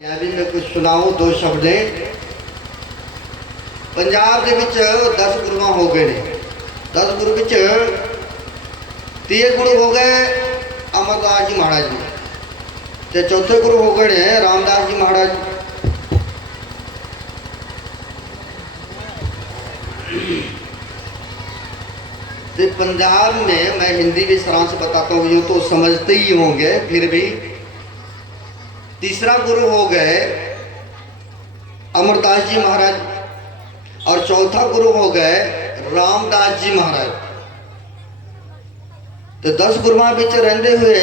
मैं भी मैं कुछ सुनाऊं दो शब्द ने। पंजाब के विच 10 गुरुआ हो गए ने। 10 गुरु विच 30 गुरु हो गए अमरदास जी महाराज जी, ते चौथे गुरु हो गए ने रामदास जी महाराज जी। पंजाब में मैं हिंदी भी सारांश बताता हूँ, यूँ तो समझते ही होंगे, फिर भी तीसरा गुरु हो गए अमरदास जी महाराज और चौथा गुरु हो गए रामदास जी महाराज। तो 10 गुरुओं बिच रहंदे हुए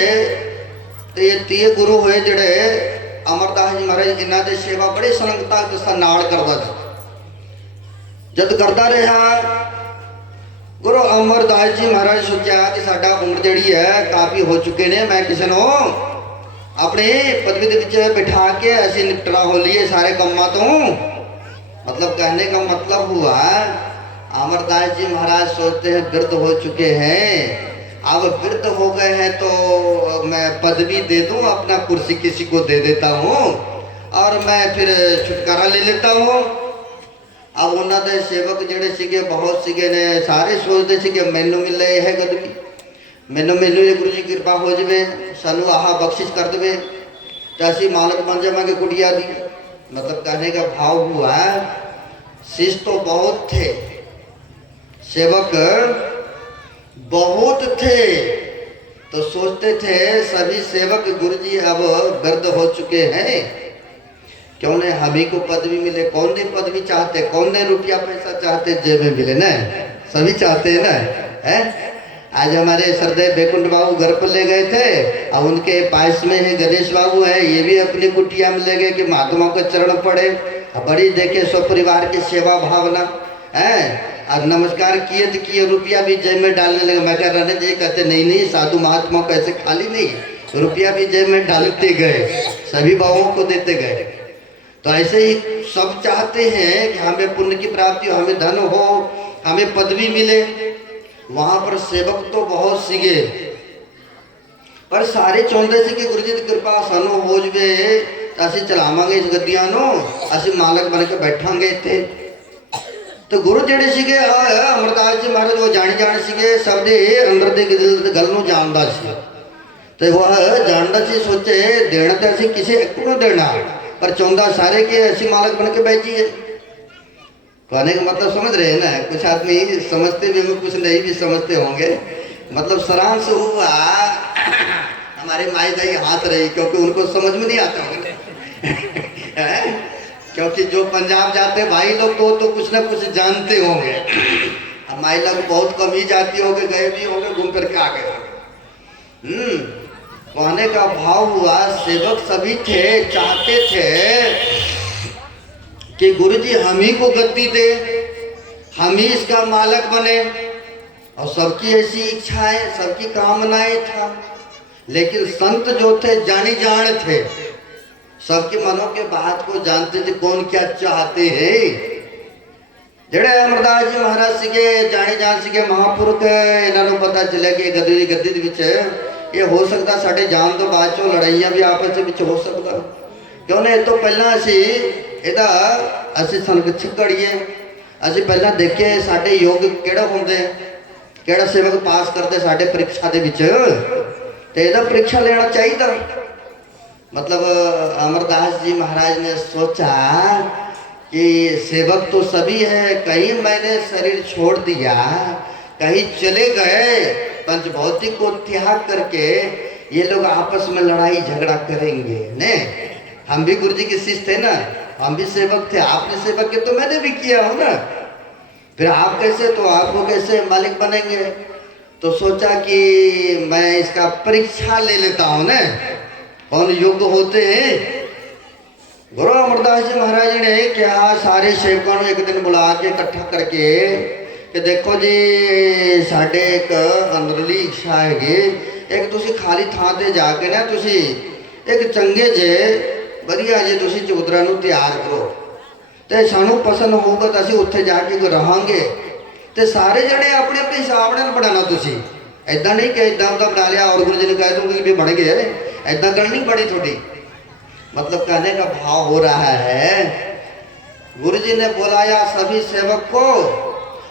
तो ये 30 गुरु होए जिहड़े अमरदास जी महाराज, इन्हां दी सेवा बड़ी संगतां के नाल करदा सी। जद करदा रहा गुरु अमरदास जी महाराज सोचा कि साडा उम्र जिहड़ी है काफ़ी हो चुके ने, मैं किसी नूं अपने पदवी के विच बिठा के ऐसे निपटरा हो लिए सारे कामों तो। मतलब कहने का मतलब हुआ अमरदास जी महाराज सोचते हैं वृद्ध हो चुके हैं, अब वृद्ध हो गए हैं तो मैं पदवी दे दूं, अपना कुर्सी किसी को दे देता हूं और मैं फिर छुटकारा ले लेता हूं। अब उन्होंने सेवक जिहड़े सीगे बहुत सीगे ने, सारे सोचते सी कि मैनू मिले है पदवी, मैनू गुरु जी कृपा हो जाए, सानू आह बख्शिश कर दे तो असी मालक बन जावांगे कुटिया दी। मतलब कहने का भाव हुआ शिष्य तो बहुत थे, सेवक बहुत थे, तो सोचते थे सभी सेवक गुरु जी अब वृद्ध हो चुके हैं, क्यों ने हम ही को पदवी मिले। कौन ने पदवी चाहते, कौन ने रुपया पैसा चाहते, जेब में मिले ना, सभी चाहते हैं ना। है आज हमारे सरदेव बैकुंठ बाबू घर पर ले गए थे, अब उनके पास में है गणेश बाबू है, ये भी अपनी कुटिया में ले गए कि महात्मा के चरण पड़े, बड़ी देखे सब परिवार की सेवा भावना है। और नमस्कार किए तो किए, रुपया भी जेब में डालने लगे। मैं कह रहे जी, कहते नहीं नहीं साधु महात्मा को ऐसे खाली नहीं, रुपया भी जेब में डालते गए, सभी बाबुओं को देते गए। तो ऐसे ही सब चाहते हैं कि हमें पुण्य की प्राप्ति हो, हमें धन हो, हमें पदवी मिले। वहां पर सेवक तो बहुत सीगे, पर सारे चाहते थे कि गुरु जी की कृपा सानू हो जाए तो असीं चलावांगे इस गद्दियां नूं, असीं मालक बन के बैठांगे इत्थे। तो गुरु जिहड़े सीगे अमरदास जी महाराज वो जाने सीगे, सब दे अंदर दे गल नूं जानदा सी, ते वह जानदा सी, सोचे देना तो असीं किसी एक नूं देना, पर चाहता सारे के असीं मालक बन के बैठ जाइए। कहने का मतलब समझ रहे हैं ना, कुछ आदमी समझते भी होंगे, कुछ नहीं भी समझते होंगे। मतलब सारांश हुआ हमारे माई दाई हाथ रही, क्योंकि उनको समझ में नहीं आता होंगे क्योंकि जो पंजाब जाते भाई लोग तो कुछ ना कुछ जानते होंगे, माई लोग बहुत कम ही जाती होंगे, गए भी होंगे, घूम फिर के आ गए होंगे। कहने का भाव हुआ सेवक सभी थे, चाहते थे कि गुरु जी हम ही को गद्दी दे, हम ही इसका मालक बने, और सबकी ऐसी इच्छाएं, सबकी कामनाएं था। लेकिन संत जो थे जानी जान थे, सबके मनों के बात को जानते थे कौन क्या चाहते हैं। जेड़े अमरदास जी महाराज सीगे जानी जान सीगे महापुरुष, इन्होंने पता चलिया कि गद्दी विच ये हो सकता साढ़े जान तो बाद चो लड़ाइयां भी आपस में हो सकता, क्यों ने तो पहला असी ਇਹਦਾ ਅਸੀਂ ਸੰਗਤ ਘੜੀਏ, ਅਸੀਂ ਪਹਿਲਾਂ ਦੇਖੇ ਸਾਡੇ ਯੋਗ ਕਿਹੜਾ ਹੁੰਦੇ, ਕਿਹੜਾ ਸੇਵਕ ਪਾਸ ਕਰਦੇ ਸਾਡੇ ਪ੍ਰੀਖਿਆ ਦੇ ਵਿੱਚ, ਤੇ ਇਹਦਾ ਪ੍ਰੀਖਿਆ लेना चाहिए। मतलब अमरदास जी महाराज ने सोचा कि सेवक तो सभी है, कहीं मैंने शरीर छोड़ दिया, कहीं चले गए, पंचभौतिक को त्याग करके ये लोग आपस में लड़ाई झगड़ा करेंगे ने। हम भी गुरु जी के शिष्य थे ना, हम भी सेवक थे, आपने सेवक के तो मैंने भी किया हो ना, फिर आप कैसे, तो आप लोग कैसे मालिक बनेंगे। तो सोचा कि मैं इसका परीक्षा ले लेता हूँ ना, कौन योग्य होते हैं। गुरु अमरदास जी महाराज ने क्या सारे सेवकों को एक दिन बुला के इकट्ठा करके कि देखो जी साढ़े एक अंदरली इच्छा हैगी, एक तुसी खाली थां ते जाके ना तुसी एक चंगे जे वधिया जे तुसी चौधरा नूं तैयार करो, तो सानू पसंद होगा तो असीं उत्थे जाके रहांगे, तो सारे जने अपने अपने हिसाब नाल बनाना। तुसी ऐदा नहीं कि इदा उदा बना लिया और गुरु जी ने कह दूंगी भी बन गए, ऐदा गल नहीं बनी थोड़ी। मतलब कहने का भाव हो रहा है, गुरु जी ने बुलाया सभी सेवक को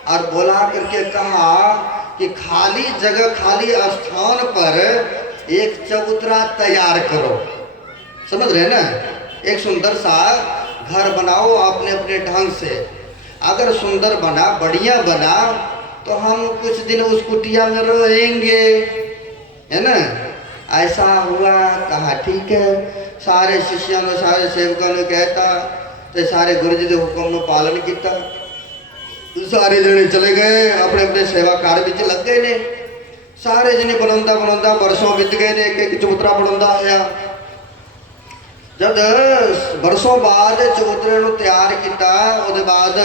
और बुला करके कहा कि खाली जगह, खाली स्थान पर एक चबूतरा तैयार करो। समझ रहे ना? एक सुंदर सा घर बनाओ अपने अपने ढंग से। अगर सुंदर बना, बढ़िया बना, तो हम कुछ दिन उस कुटिया में रहेंगे, है ना? ऐसा हुआ। कहा ठीक है। सारे शिष्यों ने, सारे सेवकों ने कहता तो सारे गुरु जी के हुक्म में पालन किया। सारे जने चले गए अपने अपने सेवा कार्य विच लग गए ने। सारे जने बनांदा बनांदा वर्षों बीत गए ने, एक एक चबूतरा बनांदा आया। जब वर्षों बाद चबूतरे नूं तैयार किया, उसके बाद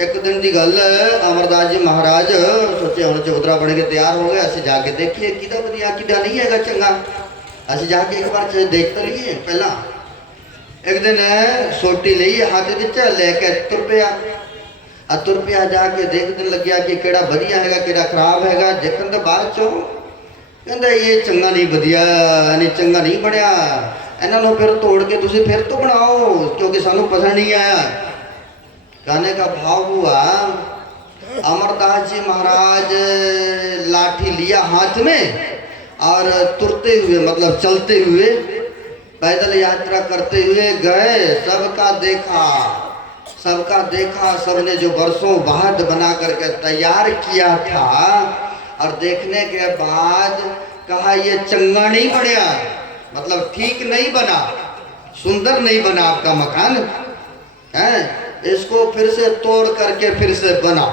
एक दिन की गल, अमरदास जी महाराज सोचे हुण चबूतरा बन के तैयार हो गया, असं जाके देखिए किदा वधिया किदा नहीं है चंगा, असं जाके एक बार देख तो लीए। पहला एक दिन सोटी ली हाथ विच लैके तुर पिया। तुर पिया जाके देखने लग्या कि केड़ा वधिया है केड़ा खराब है। देखने तो बाद चो कहता ये चंगा नहीं, वधिया नहीं, चंगा नहीं बनया, इन्हों फिर तोड़ के तुम फिर तो बनाओ क्योंकि सानू पसंद नहीं आया। कहने का भाव हुआ, अमरदास जी महाराज लाठी लिया हाथ में और तुरते हुए, मतलब चलते हुए, पैदल यात्रा करते हुए गए। सबका देखा, सबका देखा, सबने जो वर्षों बाद बना करके तैयार किया था, और देखने के बाद कहा ये चंगा नहीं बनया, मतलब ठीक नहीं बना, सुंदर नहीं बना आपका मकान है, इसको फिर से तोड़ करके फिर से बना।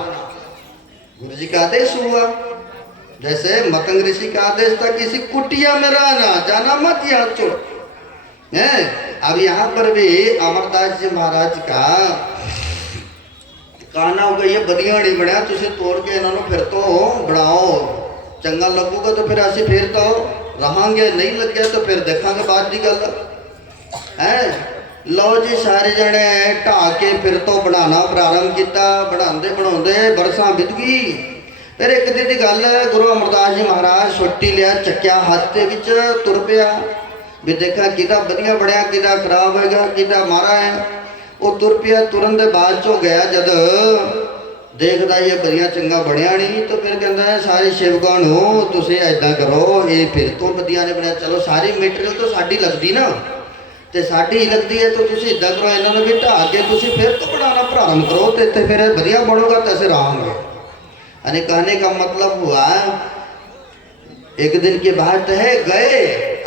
गुरु जी का आदेश हुआ। जैसे मतंग ऋषि का आदेश था किसी कुटिया में रहना, जाना मत यहाँ छोड़ है। अब यहाँ पर भी अमरदास जी महाराज का कहना होगा ये बढ़िया नहीं बनया, तुझे तोड़ के इन्होंने फिर तो बनाओ, चंगा लगूगा तो फिर ऐसे फिर तो रहांगे, नहीं लग गया तो फिर देखांगे बाद की गल है। लो जी सारे जने ढा के फिर तो बनाना प्रारंभ किया। बनाते बनाते बरसां बीत गई। फिर एक दिन की गल, गुरु अमरदास जी महाराज सोटी लिया, चक्या हाथ के विच तुर पिया भी देखा किदा वधिया बनया किदा खराब है किदा मारा है। वो तुर पिया, तुरन के बाद चो गया जद देखदा ये वधिया चंगा बनया नहीं, तो फिर कहता है सारे सेवकों नूं तुसीं ऐदां करो, ये फिर तो वधिया ने बनया, चलो सारी मटेरियल तो साडी लगदी ना, तो साडी ही लगती है, तो तुसीं इदां करो इन्होंने भी ढा के तुसीं फिर तो बनाना प्रारंभ करो, तो इत्थे फिर वधिया बनोगा तो ऐसे रहांगे। यानी कहने का मतलब हुआ एक दिन के बाद है गए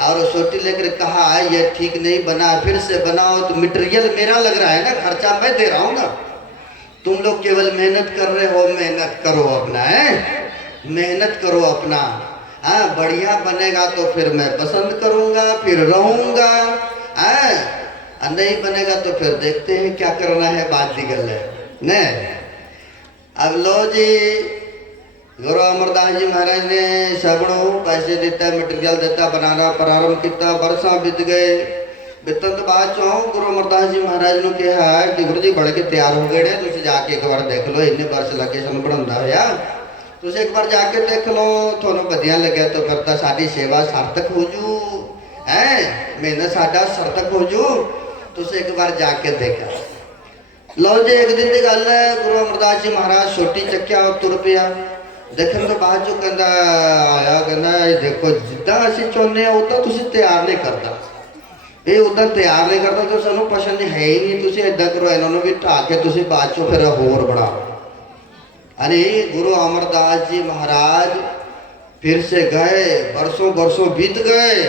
और सोटी लेकर कहा ये ठीक नहीं बना, फिर से बनाओ। तो मटेरियल मेरा लग रहा है ना, खर्चा मैं दे रहा हूँ ना, तुम लोग केवल मेहनत कर रहे हो, मेहनत करो अपना, है मेहनत करो अपना। हाँ बढ़िया बनेगा तो फिर मैं पसंद करूँगा, फिर रहूँगा, नहीं बनेगा तो फिर देखते हैं क्या करना है, बात की गल है न। अब लो जी गुरु अमरदास जी महाराज ने सबनों पैसे देता, मटेरियल देता, बनाना प्रारंभ किया। बरसा बीत गए। बीतन तो बाद चो गुरु अमरदास जी महाराज ने कहा कि गुरु जी बड़ के तैयार हो गए ने, तुम जाके एक बार देख लो, इन्ने वर्ष लगे सन बनांदा होया, तुम एक बार जाके देख लो, थोनों वधिया लगे तो फिर तो साडी सेवा सार्थक हो जू, है मेहनत साडा सार्थक हो जू, तुम एक बार जाके देखा। लो जी एक दिन की गल है, गुरु अमरदास जी महाराज छोटी चक्या और तुर पिया। देखने तो बाद जो कहता आया, कहना देखो जिदा असीं चाहुंदे हां उदां तुसीं तैयार नहीं करता, ये उदां तैयार नहीं करता तो सानूं पसंद है ही नहीं, तुसीं इदां करो इन्होंने भी ढा के तुसीं बाद चो फिर होर बनाओ। अरे गुरु अमरदास जी महाराज फिर से गए, वर्षों वर्षों बीत गए,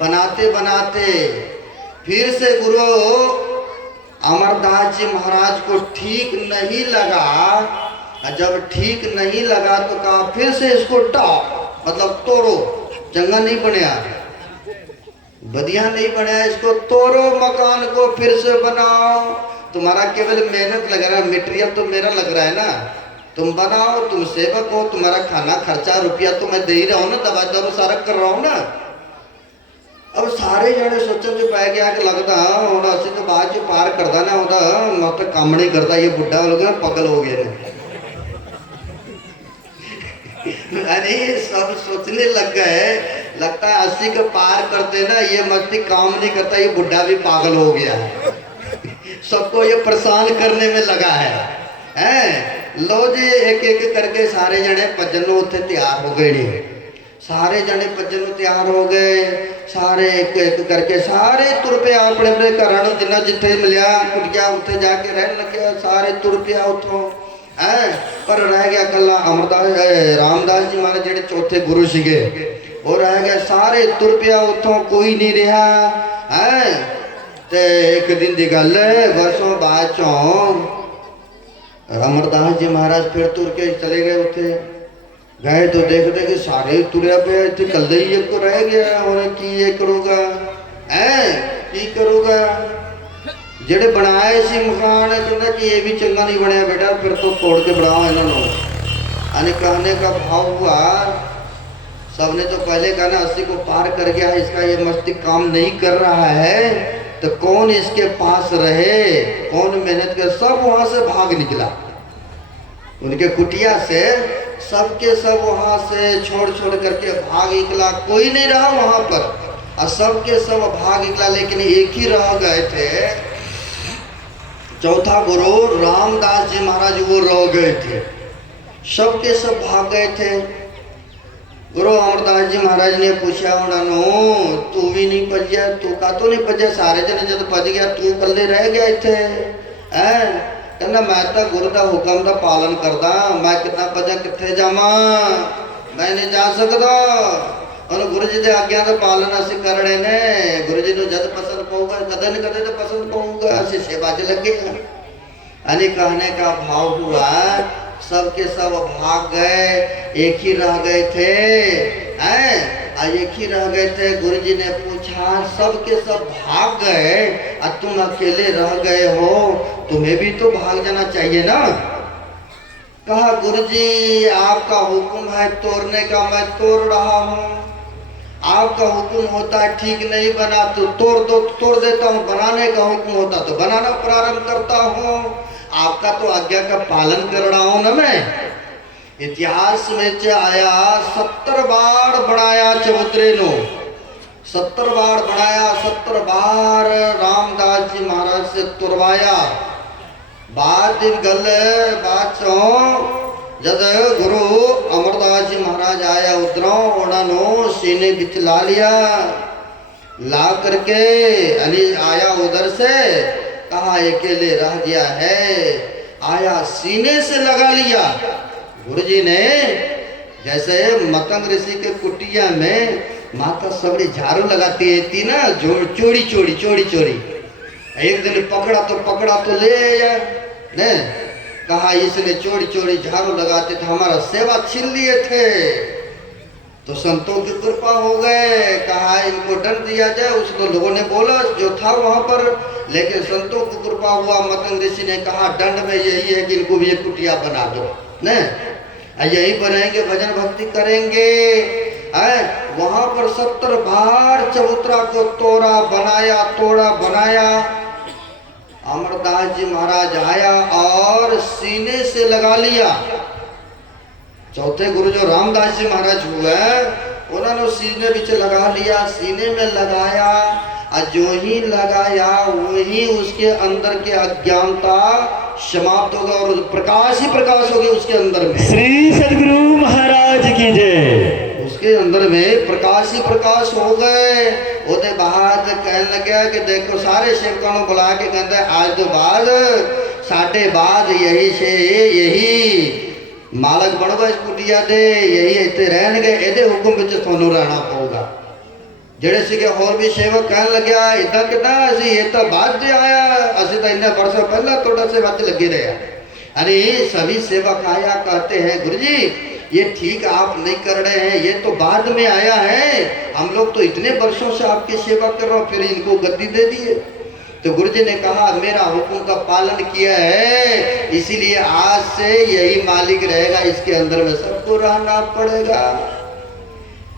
बनाते बनाते फिर से गुरु अमरदास जी महाराज को ठीक नहीं लगा। जब ठीक नहीं लगा तो कहा फिर से इसको टाओ, मतलब तोड़ो, चंगा नहीं बनया, बढ़िया नहीं बनया, इसको तोड़ो, मकान को फिर से बनाओ। तुम्हारा केवल मेहनत लग रहा है, मटेरियल तो मेरा लग रहा है ना, तुम बनाओ, तुम सेवक हो, तुम्हारा खाना खर्चा रुपया तो मैं दे ही रहा हूँ ना, दवा दारू सारा कर रहा हूँ ना। अब सारे जने सोचन च पै गया कि लगता हूँ असं तो बाद च पार करता ना, मतलब काम नहीं करता, ये बुढ़ा हो गया पगल हो गए ने। अरे सब सोचने लग गए, लगता है 80 के पार करते ना, ये मस्ती काम नहीं करता, ये बुढ़ा भी पागल हो गया है। सबको ये परेशान करने में लगा है। लो जी, एक एक करके सारे जने भजन उत्थे तैयार हो गए ने। सारे जने भजन तैयार हो गए, सारे एक एक करके सारे तुर पे अपने अपने घर जिन्ना जिथे मिलिया कुटिया उत्थे जाके रहन लगे। सारे तुर पिया उतों है, पर रह गया कला अमरदास रामदास जी महाराज जेडे चौथे गुरु सीगे, वो रह गया। सारे तुर पिया उतों, कोई नहीं रहा है। ते एक दिन की गल वर्षों बाद चों अमरदास जी महाराज फिर तुर के चले गए। उत्थे गए तो देखते कि सारे तुरया पे इतने कल ही एक को रह गया। और की ये करूँगा है, की करूँगा। जेडे बनाए सी मकान कहना कि ये भी चंगा नहीं बनया बेटा, फिर तो तोड़ के बनाओ इन्होंने। यानी कहने का भाव हुआ, सबने तो पहले कहा ना 80 को पार कर गया, इसका ये मस्तिष्क काम नहीं कर रहा है, तो कौन इसके पास रहे, कौन मेहनत कर। सब वहां से भाग निकला, उनके कुटिया से सबके सब वहां से छोड़ छोड़ करके भाग निकला। कोई नहीं रहा वहां पर, और सबके सब भाग निकला। लेकिन एक ही रह गए थे, चौथा गुरु रामदास जी महाराज, वो रह गए थे। सबके सब भाग गए थे। गुरु अमरदास जी महाराज ने पूछा उन्होंने, तू भी नहीं भजया, तू का तो नहीं भजया, सारे जने जब भज गया तू कल्ले रह गया इत्थे है। कहना मैं तो गुरु का हुक्म का पालन करदा, मैं कितना भजा किथे जावा, मैं नहीं जा सकता। और गुरु जी के आज्ञा का पालन असं करने ने, गुरु जी को जद पसंद पऊगा, कदे न कदे तो पसंद पऊगा, असं सेवा च लगे। यानी कहने का भाव हुआ, सबके सब भाग गए, एक ही रह गए थे हैं। एक ही रह गए थे। गुरु जी ने पूछा, सबके सब भाग गए और तुम अकेले रह गए हो, तुम्हें भी तो भाग जाना चाहिए ना। कहा गुरु जी आपका हुक्म है तोड़ने का, मैं तोड़ रहा हूँ। आपका हुक्म होता है ठीक नहीं बना तो तोड़ दो, तोड़ देता हूँ। बनाने का हुक्म होता तो बनाना प्रारंभ करता हूँ। आपका तो आज्ञा का पालन कर रहा हूँ ना मैं। इतिहास में आया 70 बार बनाया चबूतरे नो, 70 बार बनाया, 70 बार रामदास जी महाराज से तुरवाया। बाद गल बात जब गुरु अमरदास जी महाराज आया उधरों, उन्होंने सीने बिच ला लिया, ला करके आया उधर से, कहा अकेले रह गया है, आया सीने से लगा लिया। गुरु जी ने जैसे मतंग ऋषि के कुटिया में माता सबड़ी झाड़ू लगाती थी ना, चोरी चोरी चोरी चोरी। एक दिन पकड़ा तो ले आया ने, कहा इसने चोरी चोरी झाड़ू लगाते थे, हमारा सेवा छीन लिए थे। तो संतों की कृपा हो गए, कहा इनको दंड दिया जाए। उसको लोगों ने बोला जो था वहां पर, लेकिन संतों की कृपा हुआ। मतंग ऋषि ने कहा दंड में यही है कि इनको भी एक कुटिया बना दो ने, यही बनाएंगे, भजन भक्ति करेंगे। वहां पर 70 बार चबूतरा को तोड़ा बनाया, तोड़ा बनाया। अमरदास जी महाराज आया और सीने से लगा लिया। चौथे गुरु जो रामदास जी महाराज हुए, उन्होंने सीने बीच लगा लिया, सीने में लगाया। और जो ही लगाया वही उसके अंदर के अज्ञानता समाप्त होगा और प्रकाश ही प्रकाश होगी उसके अंदर में। श्री सदगुरु महाराज की जय। उसके अंदर में प्रकाश ही प्रकाश हो गए। उसके बाद कहने लगे कि देखो सारे सेवकों को बुला के कहते आज तो बाद साढ़े बाद यही से यही मालक बनोगा इस कुटिया दे, यही इतने रहने, ये हुक्म में थानू रहना पऊगा। जेड़े सीगे होर भी सेवक कहन लग्या इदा कि ये तो बाद आया, असं तो इन्ने वर्ष पहला थोड़ा से बाद लगे रहे। अरे सभी सेवक आया कहते हैं गुरु जी ये ठीक आप नहीं कर रहे हैं, ये तो बाद में आया है, हम लोग तो इतने वर्षों से आपकी सेवा कर रहे हो, फिर इनको गद्दी दे दिए। तो गुरु जी ने कहा मेरा हुक्म का पालन किया है, इसीलिए आज से यही मालिक रहेगा, इसके अंदर में सबको रहना पड़ेगा।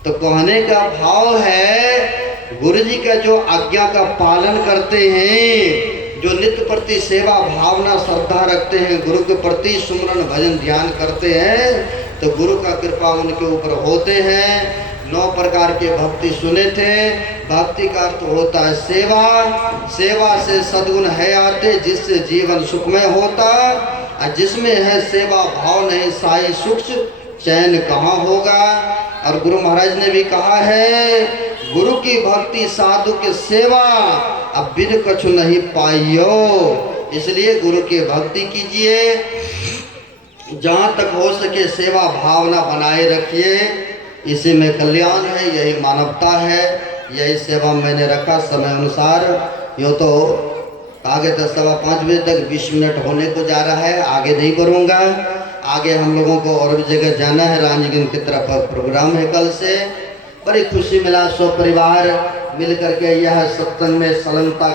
तो कहने का भाव है गुरु जी का जो आज्ञा का पालन करते हैं, जो नित्य प्रति सेवा भावना श्रद्धा रखते हैं, गुरु के प्रति सुमरन भजन ध्यान करते हैं, तो गुरु का कृपा उनके ऊपर होते हैं। 9 प्रकार के भक्ति सुने थे। भक्ति का अर्थ होता है सेवा, सेवा से सद्गुण है आते, जिससे जीवन सुखमय होता, और जिसमें है सेवा भाव नहीं साई सुख चैन कहाँ होगा। और गुरु महाराज ने भी कहा है, गुरु की भक्ति साधु के सेवा, अब बिन कछु नहीं पाइयो। इसलिए गुरु की भक्ति कीजिए, जहाँ तक हो सके सेवा भावना बनाए रखिए, इसी में कल्याण है, यही मानवता है, यही सेवा मैंने रखा समय अनुसार। यूँ तो आगे तो 5:15 बजे तक 20 मिनट होने को जा रहा है, आगे नहीं बढ़ूँगा। आगे हम लोगों को और भी जगह जाना है, रानीगंज की तरफ प्रोग्राम है कल से। बड़ी खुशी मिला, सब परिवार मिल करके यह सत्संग में संलग्नता